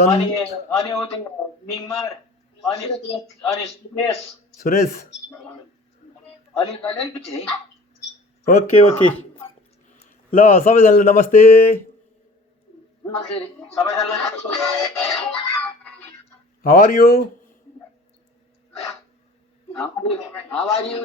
अनि अनि उ त्यो निङमार अनि अनि सुरेश सुरेश अनि अलिकति है ओके ओके ल सबैजनालाई नमस्ते सबैजनालाई how are you How are you?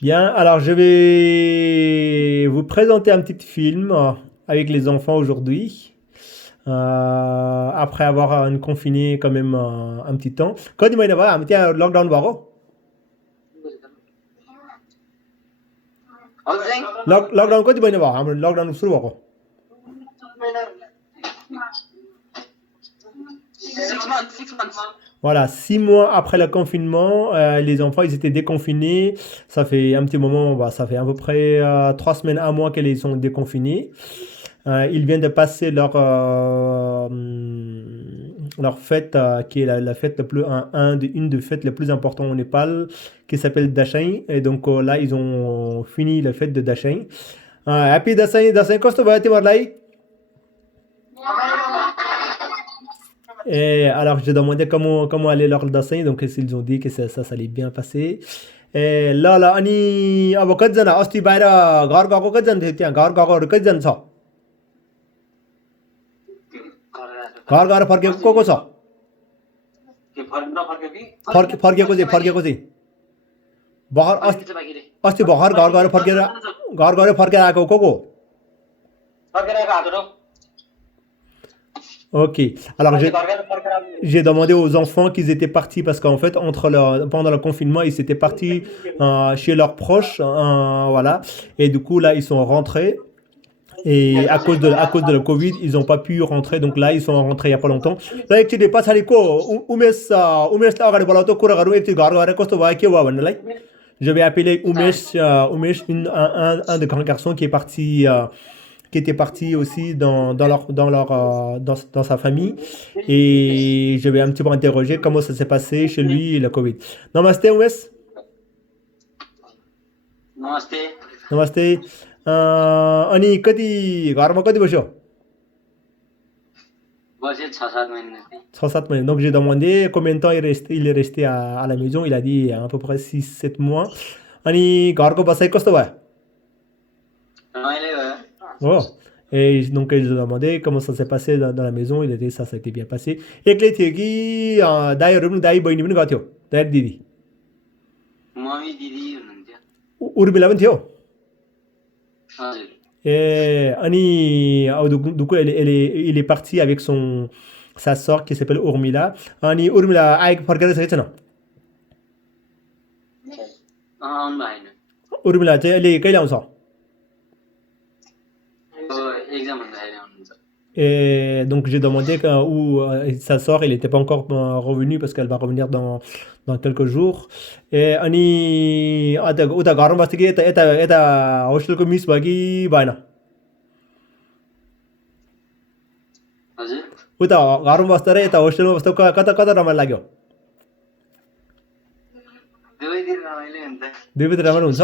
Bien, alors je vais vous présenter un petit film avec les enfants aujourd'hui. Après avoir confiné quand même un petit temps. कति महिना भयो हामी त्यहाँ लकडाउन भएको लकडाउन कति महिना भयो हाम्रो लकडाउन सुरु भएको 6 months. Voilà, 6 mois après le confinement, les enfants ils étaient déconfinés. Ça fait un petit moment, bah, ça fait à peu près 3 semaines, un mois qu'ils sont déconfinés. Ils viennent de passer leur fête, qui est la fête une des fêtes les plus importantes au Népal, qui s'appelle Dashain. Et donc là, ils ont fini la fête de Dashain. Happy Dashain, Dashain, कस्तो भयो तिमीहरूलाई? Et alors, j'ai demandé comment allait leur Dashain, donc ils ont dit que ça allait bien passer. ए ल ल अनि अब कतिजना अस्ति बाहिर घर गएको कतिजना थियो त्यहाँ घर गएकोहरू कतिजना छ घर गएर फर्केको को छ फर्केको चाहिँ भर्खर अस्ति भर्खर घर गएर फर्केर आएको को Ok, alors j'ai demandé aux enfants qu'ils étaient partis parce qu'en fait pendant le confinement ils étaient partis chez leurs proches, voilà, et du coup là ils sont rentrés et à cause de la Covid ils n'ont pas pu rentrer, donc là ils sont rentrés il y a pas longtemps. Là एकचोटि पछाडिको उमेशलाई अगाडि बोलाउँदा कुरा गरौँ एकचोटि घर गएर कस्तो भयो के भयो भन्नेलाई. Je vais appeler Umesh, un des grands garçons qui était parti aussi dans sa famille, et je vais un petit peu interroger comment ça s'est passé chez lui et le Covid. Namaste Umesh. Namaste. अनि कति घरमा कति बस्यो 6-7 mènes. Donc j'ai demandé combien de temps il est resté à la maison. Il a dit à peu près 6-7 mois. अनि घरको बसाइ कस्तो भयो Oh. Et donc je lui ai demandé comment ça s'est passé dans la maison. Il a dit ça a été bien passé. एक्लै थियो कि दाइहरु पनि दाइ बहिनी पनि गएको थियो दाइ दिदी मम्मी दिदी हुनुहुन्थ्यो उर्मिला पनि थियो हजुर Et अनि du coup il est parti avec sa sœur qui s'appelle Urmila. अनि उर्मिला आएको फर्केर छ छैन आउनु भएन उर्मिला चाहिँ अहिले कहिले आउँछ एक्जाम हुँदाखेरि आउनुहुन्छ Et donc j'ai demandé où sa sœur, elle n'était pas encore revenue parce qu'elle va revenir dans quelques jours. Et अनि उता घरमा बस्छ कि यता होस्टेलको मिस भयो कि भएन हजुर उता घरमा बस्दा र यता होस्टेलमा बस्दा कता रमाइलो लाग्यो दुवैतिर रमाइलो हुन्छ दुवैतिर रमाइलो हुन्छ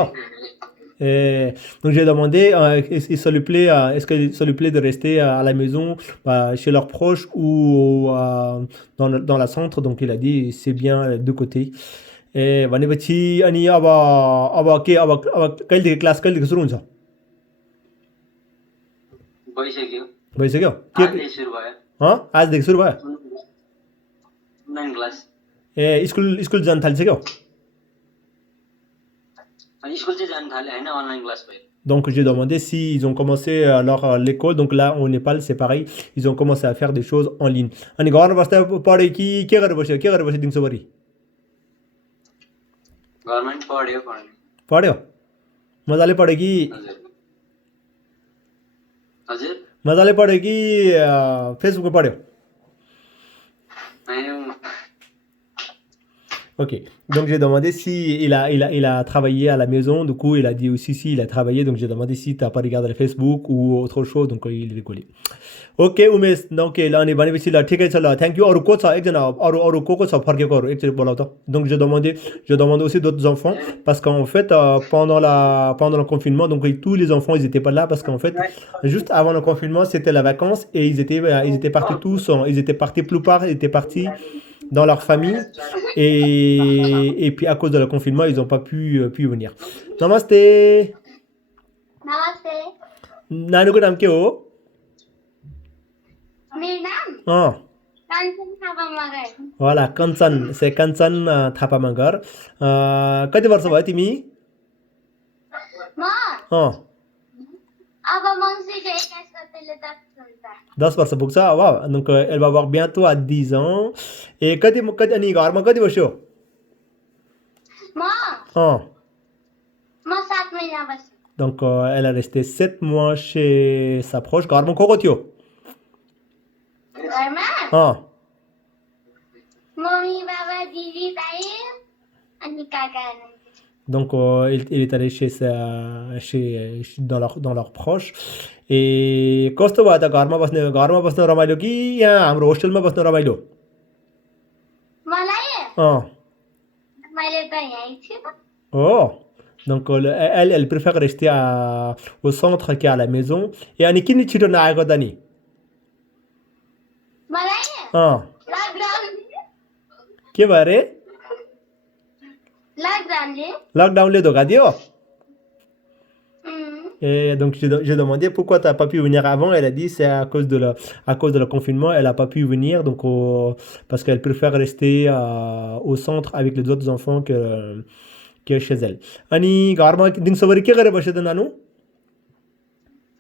Et donc j'ai demandé est-ce que ça lui plaît de rester à la maison chez leurs proches ou dans la centre. Donc il a dit c'est bien les deux côtés. Et भनेपछि अनि अब कहिलेदेखि क्लास कहिलेदेखि सुरु हुन्छ भइसक्यो आजदेखि सुरु भयो 9 क्लास ए स्कुल जान थालिसक्यो स्कुल चाहिँ जान थाले हैन अनलाइन क्लास भयो Donc j'ai demandé si ils ont commencé l'école. Donc là au Népal c'est pareil, ils ont commencé à faire des choses en ligne. अनि घरमा बस्दा पढे कि के गरेर बस्यो दिउँसोभरि घरमा नि पढ्यो मजाले पढ्यो कि हजुर मजाले पढ्यो कि फेसबुकमा पढ्यो Ok, Donc j'ai demandé si il a travaillé à la maison. Du coup, il a dit aussi si il a travaillé. Donc j'ai demandé si tu n'as pas regardé le Facebook ou autre chose. Donc il rigolait. Okay Umesh okay ल अनि भनेपछि ल ठिकै छ ल thank you अरू को छ एकजना अरू को छ फर्केकोहरू एकचोटि बोलाऊ त donc je demandais aussi d'autres enfants parce qu'en fait pendant le confinement donc tous les enfants ils étaient pas là parce qu'en fait juste avant le confinement c'était la vacance et ils étaient partis tous ils étaient partis plupart ils étaient partis dans leur famille et puis à cause de le confinement ils ont pas pu venir नमस्ते नमस्ते नानीको नाम के हो मेरो नाम अँ कान्छन थापा मगर Voilà, Kansan, c'est Kansan Thapamagar. कति वर्ष भयो तिमी? म अँ अब मङ्सिरको 21 गतेले 10 हुन्छ 10 वर्ष पुग्छ अब donc elle va avoir bientôt à 10 ans et कति अनि घरमा कति बस्यो? म अँ म 7 महिना बस्छु donc elle a resté 7 mois chez sa proche. घरमा को थियो? घरमा अँ मम्मी बाबा दिदी दाइ अनि काका donc il est allé dans leurs proches et कस्तो भयो त घरमा बस्न रमाइलो कि यहाँ हाम्रो होस्टेलमा बस्न रमाइलो? मलाई अँ मैले त यहीँ छु Oh, donc elle préfère rester au centre qu'à la maison. Et अनि किन छिटो नआएको त नि? मलाई अँ लकडाउन के भयो अरे? लकडाउनले लकडाउनले धोका दियो? उम्, Et donc j'ai demandé pourquoi tu n'as pas pu venir avant. Elle a dit c'est à cause de le confinement, elle n'a pas pu venir donc parce qu'elle préfère rester au centre avec les autres enfants que chez elle. अनि घरमा दिउँसोभरि के गरेर बस्यो त नानु?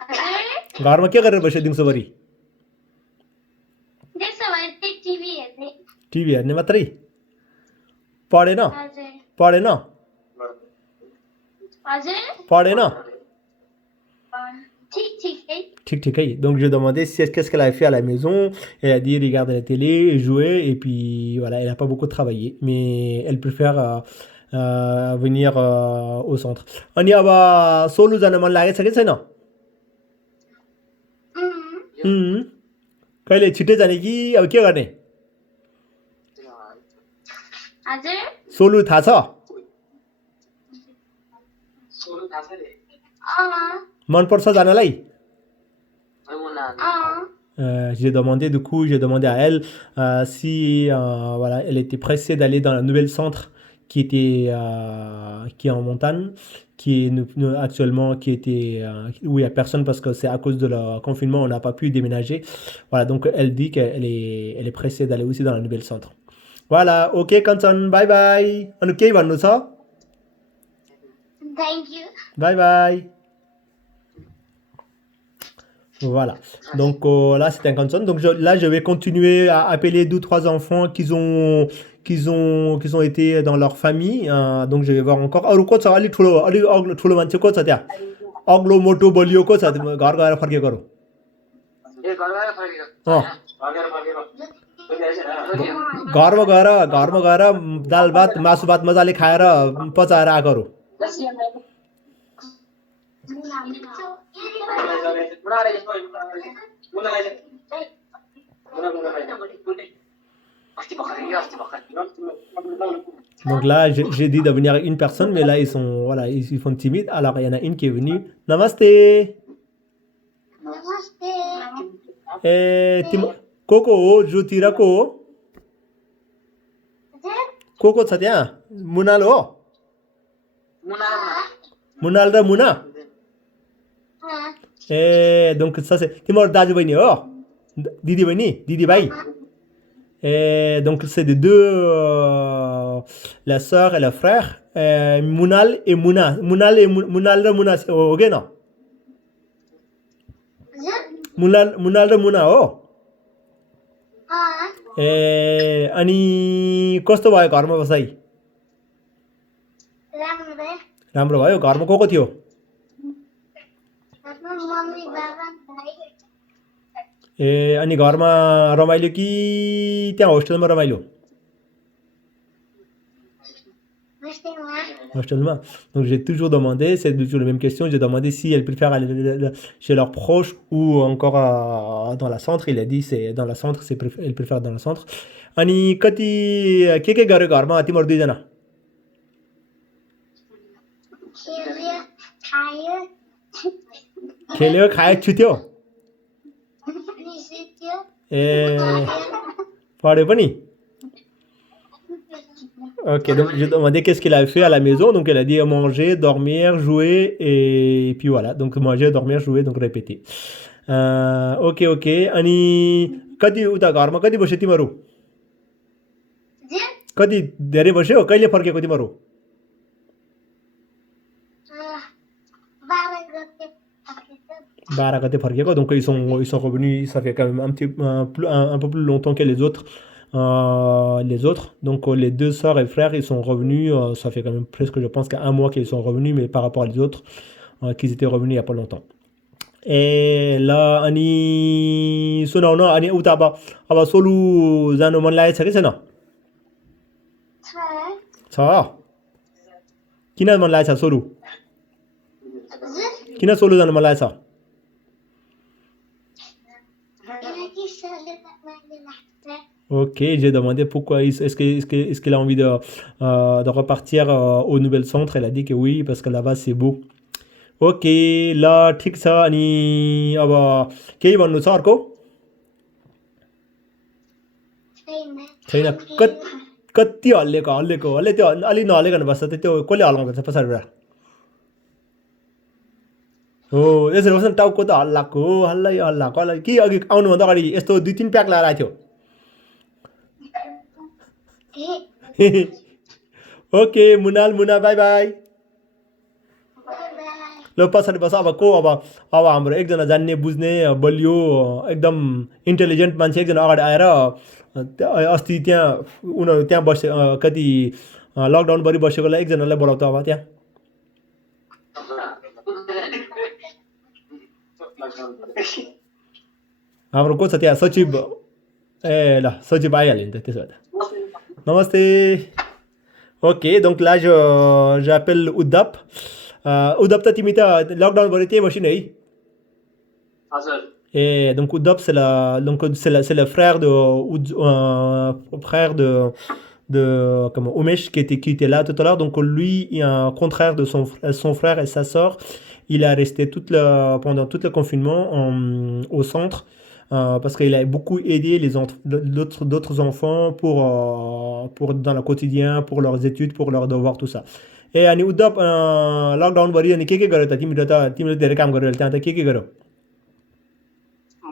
हजुर घरमा के गरेर बस्यो दिउँसोभरि? त्यसो भए चाहिँ टिभी हेर्दै टिभी हेर्ने मात्रै? पढेन? हजुर पढेन? हजुर पढेन? ठिक ठीक. Donc je demandais qu'est-ce qu'elle avait fait à la maison. Elle a dit regarder la télé, jouer et puis voilà, elle n'a pas beaucoup travaillé, mais elle préfère venir au centre. अनि अब सोलु जान मन लागेछ कि छैन? कहिले छिटै जाने कि अब के गर्ने? हजुर सोलु थाहा छ? मन पर्छ जानलाई? J'ai demandé à elle si voilà, elle était pressée d'aller dans le nouvel centre qui est en montagne, qui est actuellement où il y a personne parce que c'est à cause de le confinement, on n'a pas pu déménager. Voilà, donc elle dit qu'elle est pressée d'aller aussi dans le nouvel centre. Voilà, ok Kansan, bye bye. अनि केही भन्नु छ? Thank you Bye bye. Voilà. Donc là, c'est un Kansan. Donc là, je vais continuer à appeler 2-3 enfants qui ont été dans leur famille. Donc je vais voir encore. अरू को छ? अलिक ठुलो मान्छे को छ त्यहाँ? अग्लो मोटो बलियो को छ? घर गएर फर्केको? घरमा गएर दाल भात मासु भात मजाले खाएर पचाएर आएकोहरू? Donc là, j'ai dit de venir une personne, mais là, ils font timide. Alors, il y en a une qui est venue. Namaste. नमस्ते को हो? ज्योतिरा को हो? को छ त्यहाँ? मुनाल हो? मुनाल र मुना? donc ça c'est तिम्रो दाजुबहिनी हो? दिदी भाइ? Donc c'est des deux la sœur et le frère Munal et Muna. Munal र मुना हो के न? मुनाल र मुना हो? अनि कस्तो भयो घरमा बसाइ? राम्रो भयो. घरमा को थियो? मम्मी बाबा भाइ अनि घरमा रमाइलो कि त्यहाँ होस्टेलमा रमाइलो? hostelमा. Donc j'ai toujours demandé, c'est toujours la même question, j'ai demandé si elles préfèrent aller chez leurs proches ou encore dans la centre. Il a dit c'est dans la centre, elles préfèrent dans le centre. अनि कति के गर्यो घरमा तिम्रो दुईजना खेल्यो खायो खेल्यो खायो छुट्यो अनि सुत्यो ए पढ्यो पढ्यो पनि Ok, donc j'ai demandé qu'est-ce qu'il avait fait à la maison. Donc elle a dit manger, dormir, jouer et puis voilà. Donc manger, dormir, jouer, donc répéter. Ok, ok. अनि कति उता घरमा कति बस्यो तिमीहरू जे कति धेरै बस्यो कहिले फर्केको तिमीहरू 12 गते फर्केको 12 गते फर्केको. Donc ils sont revenus, ça fait quand même un peu plus longtemps que les autres. Les autres, donc les deux sœurs et frères, ils sont revenus, ça fait quand même presque, je pense qu'un mois qu'ils sont revenus, mais par rapport aux autres, qu'ils étaient revenus il n'y a pas longtemps. Et là, Ani, sunauna, Ani utaba, aba solu zanu man lai छ कि छैन छ छ किन मन लागेको छ सोलु जे किन सोलु जानु मन लागेको छ किनकि सरले मलाई लाग्छ Ok, j'ai demandé pourquoi est-ce qu'il a envie de repartir au nouvel centre. Elle a dit que oui, parce que là-bas c'est beau. Ok, là, ठिक छ अनि अब केही भन्नु छ अर्को छैन छैन कति हल्लेको हल्ले त्यो अलि नहल्लेको बस्छ त्यो कसले हल्लाउँछ पछाडिबाट हो यसरी बस्न टाउको त हल्लाको कि अघि आउनुभन्दा अगाडि यस्तो 2-3 प्याक लाएर आएको थियो ओके मुना बाई बाई ल पछाडि बस अब हाम्रो एकजना जान्ने बुझ्ने बलियो एकदम इन्टेलिजेन्ट मान्छे एकजना अगाडि आएर अस्ति त्यहाँ उनीहरू त्यहाँ बसे कति लकडाउनभरि बसेकोलाई एकजनालाई बोलाउ त अब त्यहाँ हाम्रो को छ त्यहाँ सचिव ए ल सचिव आइहाल्यो नि त त्यसो भए नमस्ते okay donc là j'appelle Udap Udap त तिमी त लकडाउनभरि त्यही बसिन है हजुर et donc Udap c'est le frère de comment Umesh qui était là tout à l'heure. Donc lui il est un contraire de son frère et sa sœur. Il a resté pendant tout le confinement au centre parce qu'il a beaucoup aidé d'autres enfants pour dans le quotidien, pour leurs études, pour leurs devoirs, tout ça. Et अनि उद्धव लकडाउन भरि अनि के गर्यो त तिमीले धेरै काम गर्यो त्यहाँ त के गर्यो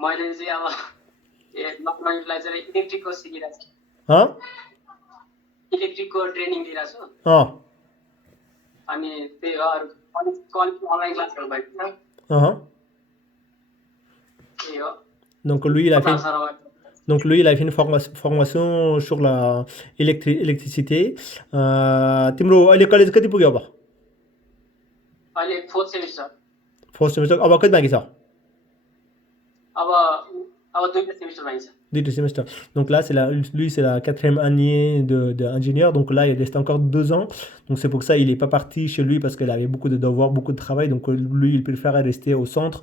मैले चाहिँ अब लकडाउनलाई चाहिँ इलेक्ट्रिकको सिकिरहेको छु ह इलेक्ट्रिकको ट्रेनिङ दिइरहेको छु अनि त्यही हो अरू अनलाइन क्लासहरू भएको छ त्यही हो Donc lui, il a fait une formation sur l'électricité. तिम्रो अहिले कलेज कति पुग्यो अब अहिले 4th सेमिस्टर फोर्थ सेमिस्टर अब कति बाँकी छ अब 2 सेमिस्टर बाँकी छ 2 semestres. Donc là, lui, c'est la 4e année d'ingénieur. Donc là, il reste encore 2 ans. Donc c'est pour ça qu'il n'est pas parti chez lui parce qu'il avait beaucoup de devoirs, beaucoup de travail. Donc lui, il préférait rester au centre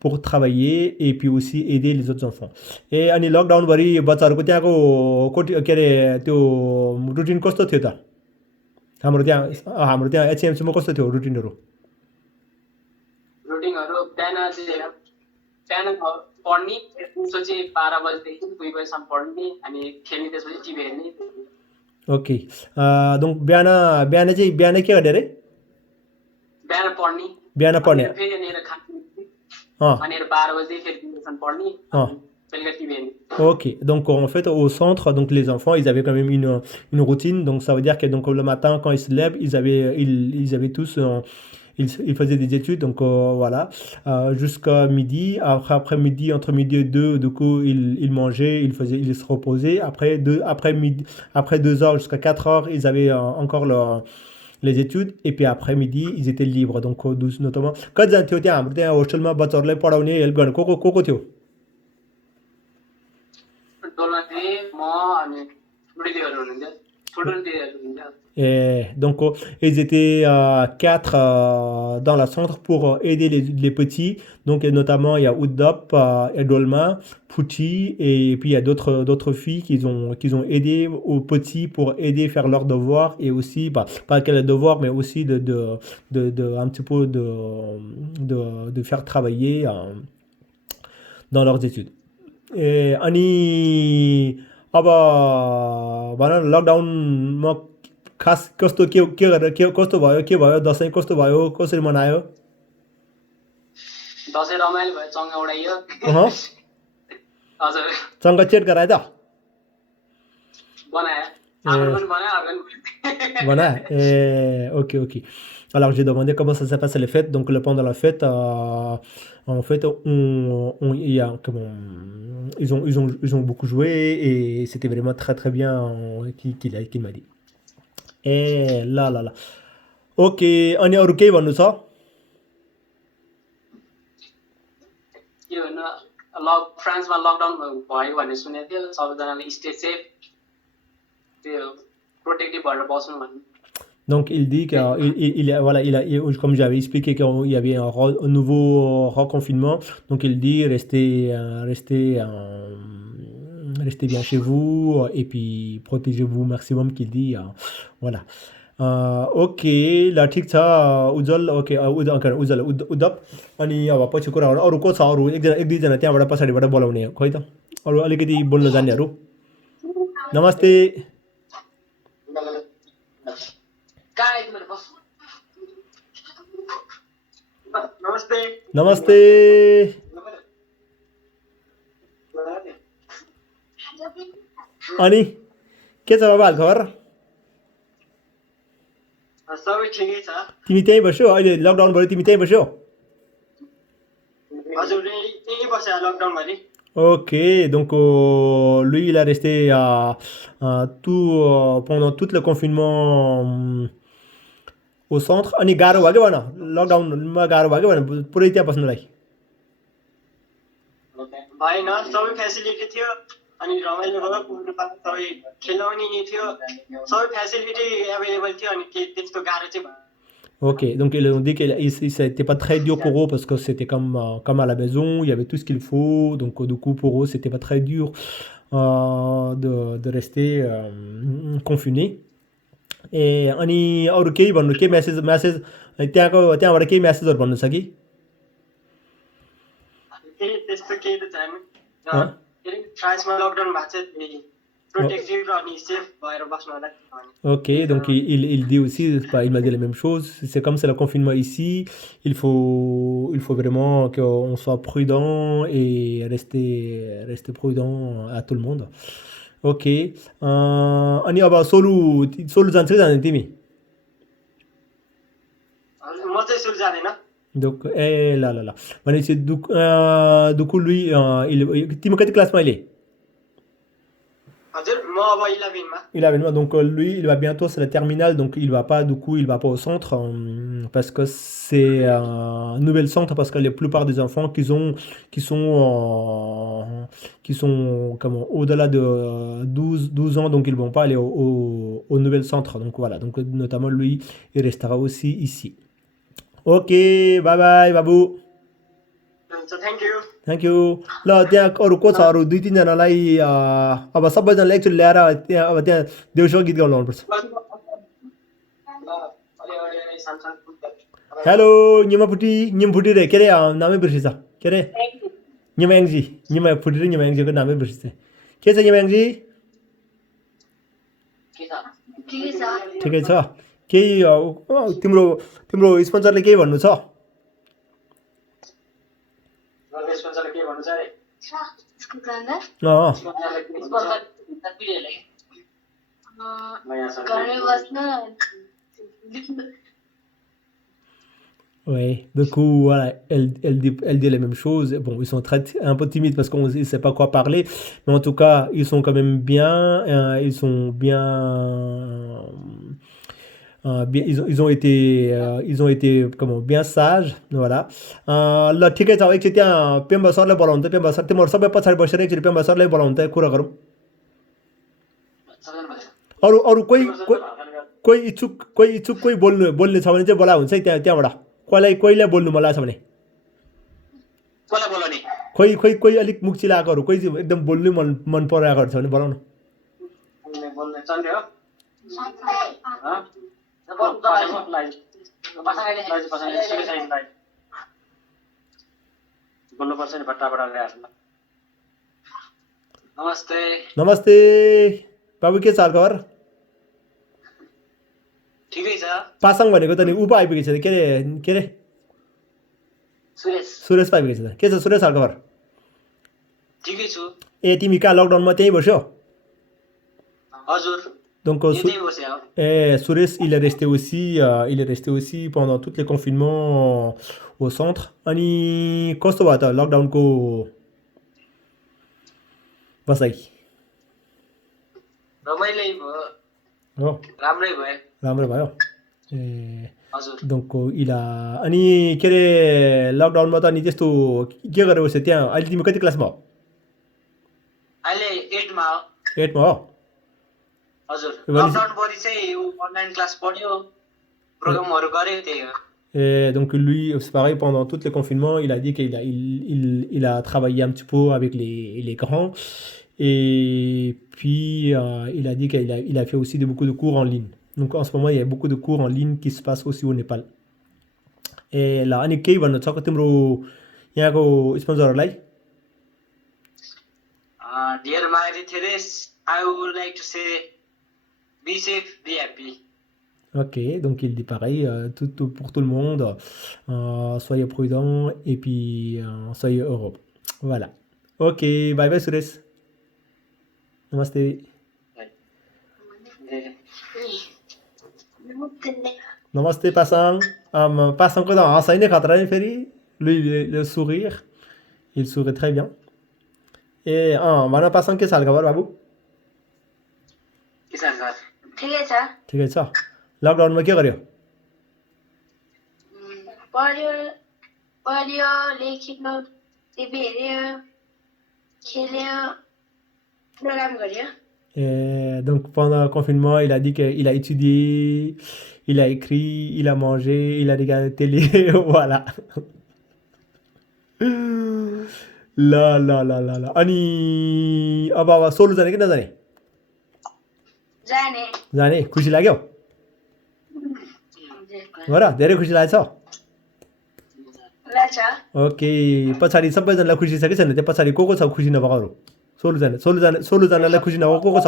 pour travailler et puis aussi aider les autres enfants. Et अनि लकडाउन भरि बच्चाहरूको त्यहाँको के अरे त्यो रुटिन कस्तो थियो त हाम्रो त्यहाँ एचएमसीमा कस्तो थियो रुटिनहरू रुटिनहरू बिहान पढ्ने त्यसो चाहिँ 12 बजेदेखि 2 बजेसम्म पढ्ने अनि खेल्ने त्यसपछि टिभी हेर्ने ओके donc बिहान के गर्ने रे बिहान पढ्ने फेरि लिएर खाने अनि 12 बजे फेरि टिभीसम्म पढ्ने बेलुका टिभी हेर्ने Ok, donc en fait au centre, donc les enfants, ils avaient quand même une routine, donc ça veut dire que donc le matin quand ils se lèvent, ils avaient tous ils faisaient des études, donc voilà, jusqu'à midi. Après midi, entre midi et 2, du coup, ils mangeaient, ils se reposaient. Après 2 heures jusqu'à 4 heures, ils avaient encore les études. Et puis après midi, ils étaient libres. Donc, notamment, quand ils étaient हाम्रो त्यहाँ होस्टेलमा बच्चाहरूलाई पढाउने हेल्प गर्ने को थियो डोलमा चाहिँ म अनि बुढीदेवहरू हुनुहुन्थ्यो children day हुन्छ Et donc, ils étaient quatre dans la centre pour aider les petits. Donc, et notamment, il y a Oudop, Edolma, Pucci, et puis il y a d'autres filles qui ont aidé aux petits pour aider à faire leurs devoirs et aussi, bah, pas que les devoirs, mais aussi un petit peu de faire travailler dans leurs études. Et Ani, अब भन न लकडाउनमा खास कस्तो के गरेर कस्तो भयो दसैँ कस्तो भयो कसरी मनायो दसैँ रमाइलो भयो चङ्गा उडाइयो अहँ हजुर चङ्गा चेट गरायो त बनायो आफ्नो पनि बनायो अर्को पनि Voilà, ok. Alors j'ai demandé comment ça s'est passé les fêtes. Donc pendant la fête, en fait, il y a, ils ont beaucoup joué et c'était vraiment très très bien qu'il m'a dit. Et là. Ok, अनि अरू केही भन्नु छ के भन्नु फ्रान्समा लकडाउन भयो भन्ने सुनेको थियो सबैजनाले स्टे सेफ त्यो प्रोटेक्टिभ भएर बस्नु भन्नु Donc il dit comme j'avais expliqué qu'il y avait un nouveau reconfinement. Donc il dit restez bien chez vous et puis protégez-vous au maximum qu'il dit. Voilà. Ok, ल ठिक छ उज्जवल ओके उज्जवल उद्धव अनि अब पछि कुराहरू अरू को छ अरू एक दुईजना त्यहाँबाट पछाडिबाट बोलाउने खोइ त अरू अलिकति बोल्न जान्नेहरू नमस्ते नमस्ते अनि के छ बाबा हाल खबर सबै ठिकै छ तिमी त्यहीँ बस्यौ अहिले लकडाउन भयो तिमी त्यहीँ बस्यौ हजुर यही बस्यो लकडाउन भरि Ok, donc lui il est resté pendant tout le confinement au centre. अनि गाह्रो भयो के भन लकडाउनमा गाह्रो भयो के भन पुरै त्यहाँ बस्नुलाई भएन सबै फेसिलिटी थियो अनि रमाइलो भयो पुग्नु पाएको सबै खेलाउने थियो सबै फेसिलिटी एभाइलेबल थियो अनि त्यस्तो गाह्रो चाहिँ भयो Ok, donc ils ont dit que c'était pas très dur pour eux parce que c'était comme à la maison, il y avait tout ce qu'il faut, donc du coup pour eux c'était pas très dur de rester confiné. Et अनि अरू केही भन्नु के मेसेज त्यहाँबाट केही मेसेजहरू भन्नु छ कि त्यस्तो केही त छैन फ्रान्समा लकडाउन भएको छ प्रोटेक्टिभ अनि सेफ भएर बस्नुलाई Ok, donc il dit aussi, il m'a dit la même chose, c'est comme c'est le confinement ici, il faut vraiment qu'on soit prudent et rester prudent à tout le monde. Ok, अनि अब सोलु जान्छ कि जाँदैन तिमी म चाहिँ सुरु जाँदैन Donc ल भनेपछि दुकु lui तिमी कति क्लासमा अहिले हजुर म अब 11मा 11 donc lui il va bientôt c'est la terminale donc il va pas au centre parce que c'est un nouvel centre parce que la plupart des enfants qui sont comment au-delà de 12 ans donc ils vont pas aller au nouvel centre donc voilà donc notamment lui il restera aussi ici. Ok, bye bye बाबु thank you ल त्यहाँ अरू को छ अरू दुई तिनजनालाई अब सबैजनालाई एकचोटि ल्याएर अब त्यहाँ देउसी गीत गाउन लाउनुपर्छ हेलो निमफुटी रे के अरे नामै बिर्सिन्छ के अरे निमायाङजी निमायाङजीको नामै बिर्सिन्छ के छ निमायाङजी ठिकै छ केही तिम्रो स्पोन्सरले केही भन्नु छ Ouais, du coup, voilà, elle dit la même chose. Bon, ils sont un peu timides parce qu'on ne sait pas quoi parler, mais en tout cas, ils sont quand même bien, ils sont bien, ils ont été comment bien sages, voilà. ल ठिकै छ एकचोटि त्यहाँ पेम्बा सरलाई बोलाउनु त पेम्बा सर तिमीहरू सबै पछाडि बसेर एकचोटि पेम्बा सरलाई बोलाउनु त कुरा गरौँ अरू अरू कोही इच्छुक कोही बोल्ने छ भने चाहिँ बोला हुन्छ है त्यहाँबाट कोहीलाई बोल्नु मन लाग्छ भने कसलाई बोलाउने कोही अलिक मुख चिलाएकोहरू कोही चाहिँ एकदम बोल्नु मन पराएकोहरू छ भने बोलाउनु बोल्ने चल्ने हो बोल्नुपर्छ नि बट्टाबाट ल्याएर नमस्ते नमस्ते बाबु के छ हालखबर ठिकै छ पासाङ भनेको त नि ऊ पो आइपुगेको छ के अरे सुरेश पो आइपुगेको छ के छ सुरेश हालखबर ठिकै छु ए तिमी कहाँ लकडाउनमा त्यहीँ बस्यो हजुर Donc, Suresh, il est resté aussi pendant tout le confinement au centre. Ani कस्तो भयो त लकडाउनको बसाइ रमाइलो भयो हो राम्रै भयो राम्रो भयो ए हजुर donc il a अनि के रे लकडाउनमा त अनि त्यस्तो के गरेको छ त्यहाँ अहिले तिमी कति क्लासमा हो अहिले 8 मा हो 8 मा हो हजुर लकडाउन पछि चाहिँ अनलाइन क्लास पढ्यो प्रोग्रामहरु गर्यो त्यही हो Et donc lui, c'est pareil, pendant tout le confinement, il a dit qu'il a travaillé un petit peu avec les grands. Et puis, il a dit qu'il a fait aussi beaucoup de cours en ligne. Donc en ce moment, il y a beaucoup de cours en ligne qui se passent aussi au Népal. Et là, Annick, il va nous dire que il y a un sponsor là. Dear Mary Therese, I would like to say, be safe, be happy. Ok, donc il dit pareil, pour tout le monde, soyez prudents et puis soyez heureux. Voilà. Ok, bye bye Suresh. Namaste. Namaste Pasang. Pasang ko da hãsai नै खतरा नि फेरि le sourire. Il sourit très bien. Et भन Pasang के छ हाल खबर बाबु? के छ सर? ठिकै छ. लकडाउनमा के गर्यो पढ्यो लेख्यो टिभी हेर्यो खेल्यो प्रोग्राम गर्यो Et donc pendant le confinement, il a dit qu'il a étudié, il a écrit, il a mangé, il a regardé la télé, voilà. La. Ani अब सोलो जाने कि नजाने जाने खुसी लाग्यो हो र धेरै खुसी लागेछ ओके पछाडि सबैजनालाई खुसी छ कि छैन त्यो पछाडि को छ खुसी नभएकोहरू सोलो जनालाई खुसी नभएको को छ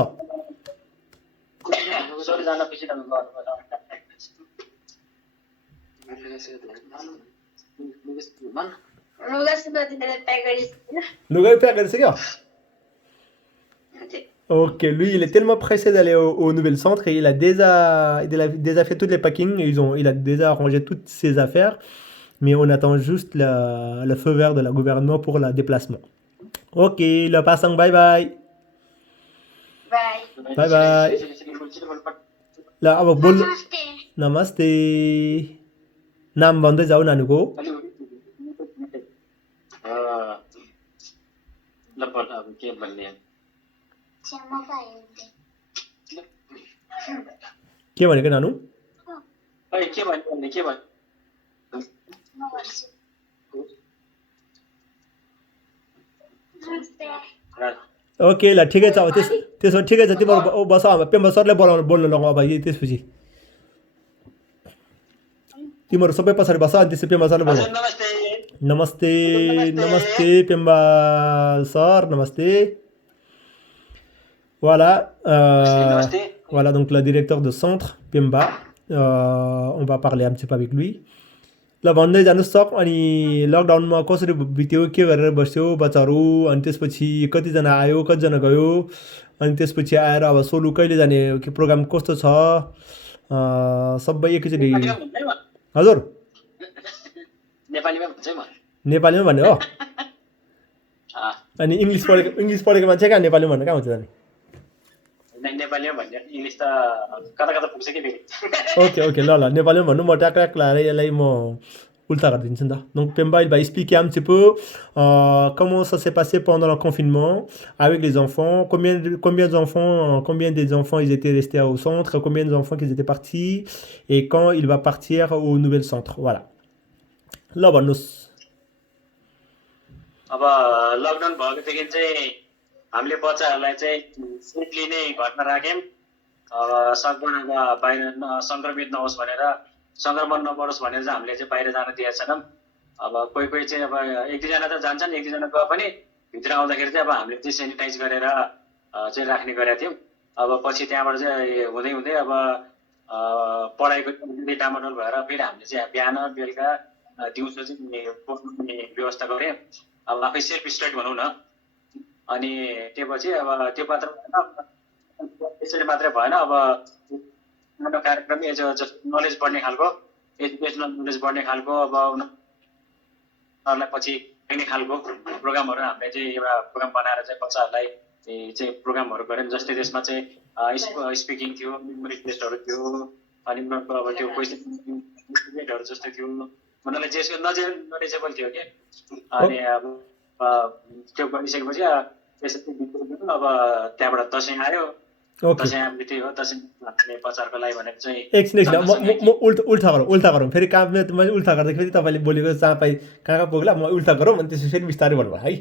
लुगा प्याक गरिसक्यो Ok, lui, il est tellement pressé d'aller au nouvel centre et il a déjà fait tous les packings. Il a déjà arrangé toutes ses affaires. Mais on attend juste le feu vert de la gouvernement pour le déplacement. Ok, le passant, bye bye. Bye bye. Là, अब बोल नमस्ते नाम भन्दै जाऊ नानुको के भन्ने के भनेको नानु के भन्ने ओके ल ठिकै छ अब त्यसो ठिकै छ तिम्रो बस अब पेम्बा सरले बोल्न लगाऊ अब त्यसपछि तिम्रो सबै पछाडि बस अनि त्यसपछि पेम्बा सरले बोल्नु नमस्ते पेम्बा सर नमस्ते Voilà donc le directeur de centre Pemba on va parler un petit peu avec lui ल भन्दै जानुस् सक अनि लकडाउनमा कसरी बित्यो के गरेर बस्यो बच्चाहरु अनि त्यसपछि कति जना आयो कति जना गयो अनि त्यसपछि आएर अब सोलु कहिले जाने के प्रोग्राम कस्तो छ सबै एकैचोटी हजुर नेपालीमा भन्ने हो अनि इंग्लिश पढेको मान्छे कहाँ नेपालीमा भन्ने कहाँ हुन्छ जाने नेपालीमा भन्ने इंग्लिश त कता पुग्छ के ओके ल नेपालीमा भन्नु म ट्याक लाएर यसलाई म Ulta Garden, c'est ça. Donc Pemba, il va expliquer un petit peu comment ça s'est passé pendant le confinement avec les enfants, combien des enfants ils étaient restés au centre, combien d'enfants qui étaient partis et quand il va partir au nouvel centre. Voilà. Là, bah, अब लकडाउन भएकोदेखि चाहिँ हामीले बच्चाहरूलाई चाहिँ सेफली नै घरमा राख्यौँ। अब सकभर अब बाहिर सङ्क्रमित नहोस् भनेर, सङ्क्रमण नपरोस् भनेर चाहिँ हामीले चाहिँ बाहिर जान दिएका छैनौँ। अब कोही कोही चाहिँ अब एक दुईजना त जान्छन्, एक दुईजना गए पनि भित्र आउँदाखेरि चाहिँ अब हामीले चाहिँ सेनिटाइज गरेर चाहिँ राख्ने गरेका थियौँ। अब पछि त्यहाँबाट चाहिँ हुँदै हुँदै अब पढाइको टामाटोल भएर फेरि हामीले चाहिँ बिहान बेलुका दिउँसो चाहिँ पढ्ने व्यवस्था गऱ्यौँ। अब आफै सेल्फ स्टडी भनौँ न। अनि त्यसपछि अब त्यो मात्र त्यसरी मात्रै भएन, अब हाम्रो कार्यक्रम नलेज बढ्ने खालको, एजुकेसनल नलेज बढ्ने खालको, अब उनीहरूलाई पछि हेर्ने खालको प्रोग्रामहरू हामीले चाहिँ एउटा प्रोग्राम बनाएर चाहिँ बच्चाहरूलाई चाहिँ प्रोग्रामहरू गऱ्यौँ। जस्तै त्यसमा चाहिँ स्पिकिङ थियो, मेमोरी टेस्टहरू थियो, अनि उनीहरूको अब त्यो क्वेसनहरू जस्तै थियो। उनीहरूलाई जेसको नलेजेबल थियो कि। अनि अब त्यो गरिसकेपछि त्यसरी अब त्यहाँबाट दसैँ आयो। ओके दसैँ बित्यो, दसैँ हामीले बच्चाहरूको लागि भनेर चाहिँ एकछिन म उल्टा गरौँ फेरि काममा मैले उल्टा गर्दाखेरि तपाईँले बोलेको जहाँ पाइ कहाँ पुग्ला म उल्टा गरौँ अनि त्यसपछि फेरि बिस्तारै भन्नुभयो है.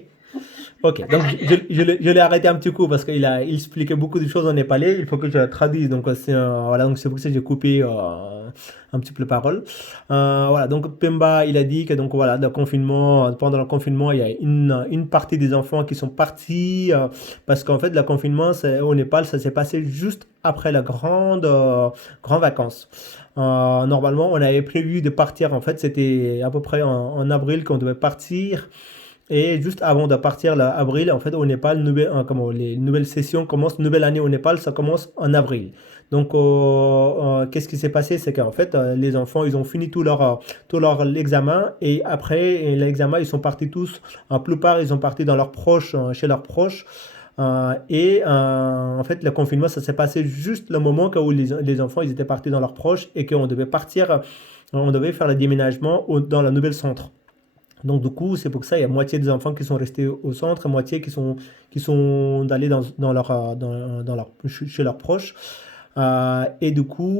Ok, donc je l'ai arrêté un petit coup parce qu'il expliquait beaucoup de choses en népalais. Il faut que je la traduise. Donc, voilà, donc c'est pour ça que j'ai coupé un petit peu la parole. Voilà, donc Pemba, il a dit que donc, voilà, pendant le confinement, il y a une partie des enfants qui sont partis parce qu'en fait, le confinement au Népal, ça s'est passé juste après la grande vacances. Normalement, on avait prévu de partir. En fait, c'était à peu près en avril qu'on devait partir. Et juste avant de partir l'avril, en fait, au Népal, les nouvelles sessions commencent, nouvelle année au Népal, ça commence en avril. Donc, qu'est-ce qui s'est passé? C'est qu'en fait, les enfants, ils ont fini tout leur examen et après l'examen, ils sont partis tous, en plupart, ils sont partis dans leurs proches, chez leurs proches. En fait, le confinement, ça s'est passé juste le moment où les enfants, ils étaient partis dans leurs proches et qu'on devait partir, on devait faire le déménagement dans le nouvel centre. Donc du coup, c'est pour ça il y a moitié des enfants qui sont restés au centre, moitié qui sont allés chez leurs proches. Et du coup,